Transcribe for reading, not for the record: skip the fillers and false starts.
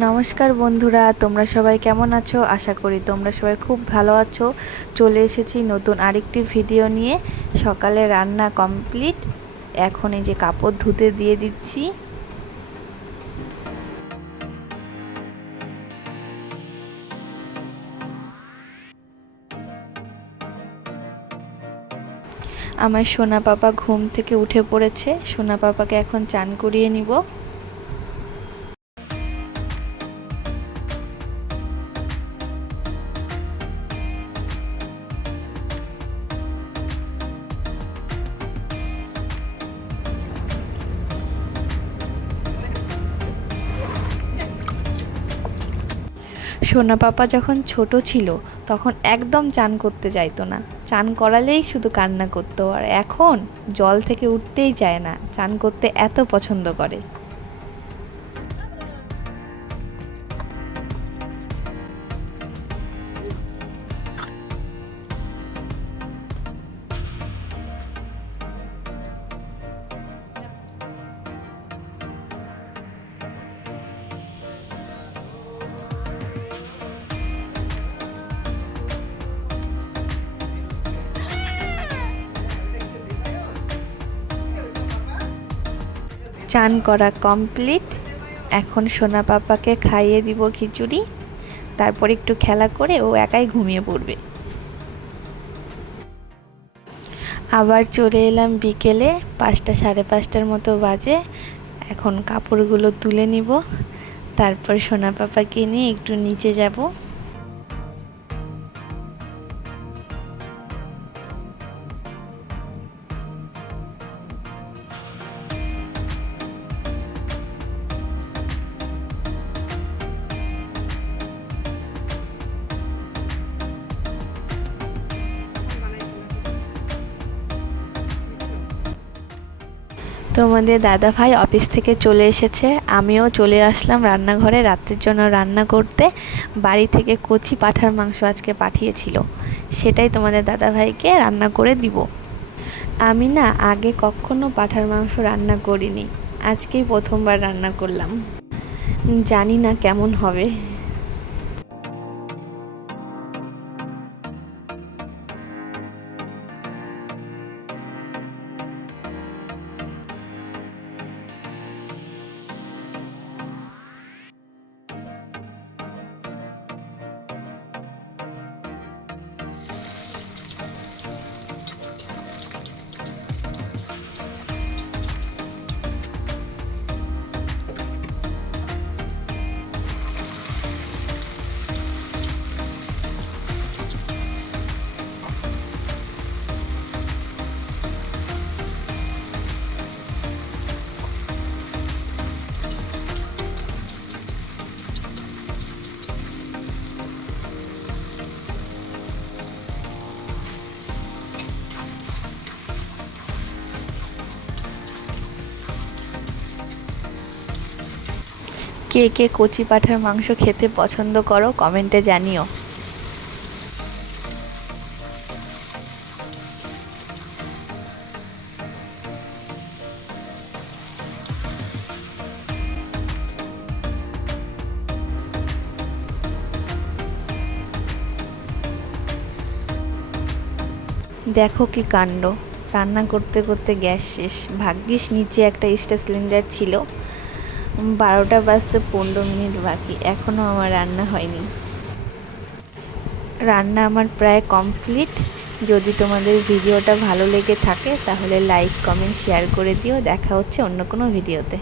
নমস্কার বন্ধুরা, তোমরা সবাই কেমন আছো? আশা করি তোমরা সবাই খুব ভালো আছো। চলে এসেছি নতুন আরেকটি ভিডিও নিয়ে। সকালে রান্না কমপ্লিট। এখন এই যে কাপড় ধুতে দিয়ে দিচ্ছি। আমার সোনা পাপা ঘুম থেকে উঠে পড়েছে। সোনা পাপাকে এখন চান করিয়ে নিব। সোনা পাপা যখন ছোট ছিল তখন একদম চান করতে চাইতো না। চান করালেই শুধু কান্না করতো, আর এখন জল থেকে উঠতেই চায় না। চান করতে এত পছন্দ করে। চান করা কমপ্লিট। এখন সোনা পাপাকে খাইয়ে দিব খিচুড়ি। তারপর একটু খেলা করে ও একাই ঘুমিয়ে পড়বে। আবার চলে এলাম বিকেলে, 5টা সাড়ে 5টার মতো বাজে। এখন কাপড়গুলো তুলে নিব, তারপর সোনা পাপাকে নিয়ে একটু নিচে যাব। তোমাদের দাদা ভাই অফিস থেকে চলে এসেছে। আমিও চলে আসলাম রান্নাঘরে রাত্রের জন্য রান্না করতে। বাড়ি থেকে কচি পাঁঠার মাংস আজকে পাঠিয়েছিল, সেটাই তোমাদের দাদা ভাইকে রান্না করে দিব। আমি না আগে কখনো পাঁঠার মাংস রান্না করিনি, আজকেই প্রথমবার রান্না করলাম। জানি না কেমন হবে। কে কে কচি পাঁঠার মাংস খেতে পছন্দ করো কমেন্টে জানিও। দেখো কি কাণ্ড, রান্না করতে করতে গ্যাস শেষ। ভাগ্যিস নিচে একটা স্টার সিলিন্ডার ছিল। 12টা বাজতে 15 মিনিট বাকি, এখনও আমার রান্না হয়নি। রান্না আমার প্রায় কমপ্লিট। যদি তোমাদের ভিডিওটা ভালো লেগে থাকে তাহলে লাইক কমেন্ট শেয়ার করে দিও। দেখা হচ্ছে অন্য কোনো ভিডিওতে।